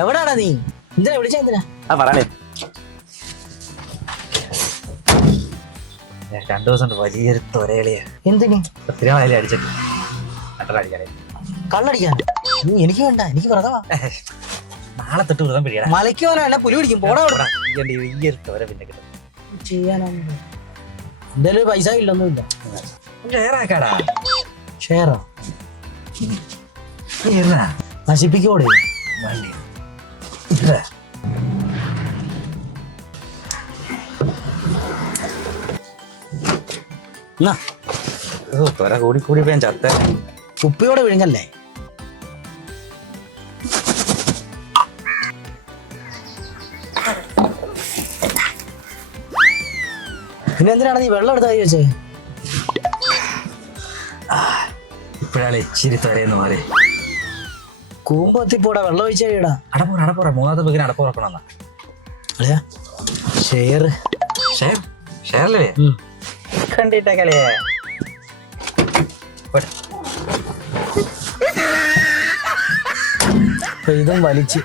എവിടാടാ നീ? എന്തിനാ വിളിച്ച? എന്തിനാ? പറയാനേ 2 ദിവസം വലിയൊരു തൊരകളിയാ. എന്തിന്? സ്ഥിരമായാലും അടിച്ചിട്ട് അടിക്കാനേ. കള്ളടിക്കാൻ? എനിക്ക് വേണ്ട, എനിക്ക് വ്രതമാ. നാളെ തൊട്ട് വ്രതം പിടിയടാ. മലയ്ക്ക് പോകാനല്ല, പുലി പിടിക്കും. പോടാ. വലിയൊരു തൊര പിന്നെ കിട്ടും. ചെയ്യാനാണ് എന്തായാലും പൈസ ഇല്ലൊന്നുമില്ല. ഷെയറാക്കാടാ. ഷെയറോ? നശിപ്പിക്കോടെ വണ്ടി തൊര കൂടി കൂടി ഞാൻ ചത്ത. കുപ്പിയോടെ വിഴുങ്ങല്ലേ? പിന്നെ എന്തിനാണ് നീ വെള്ളം എടുത്ത് കൈ വെച്ചേ? ഇപ്പോഴാണ് ഇച്ചിരി തൊരയെന്ന് പോലെ. കൂമ്പത്തിപ്പോടാ, വെള്ളം ഒഴിച്ചാ. അടപ്പുറ 3ാമത്തെ ബുക്കിന് അടപ്പുറക്കണം. ഷെയർ ഷെയറിലേ കണ്ടിട്ട കളിയാ. ഇതും വലിച്ച്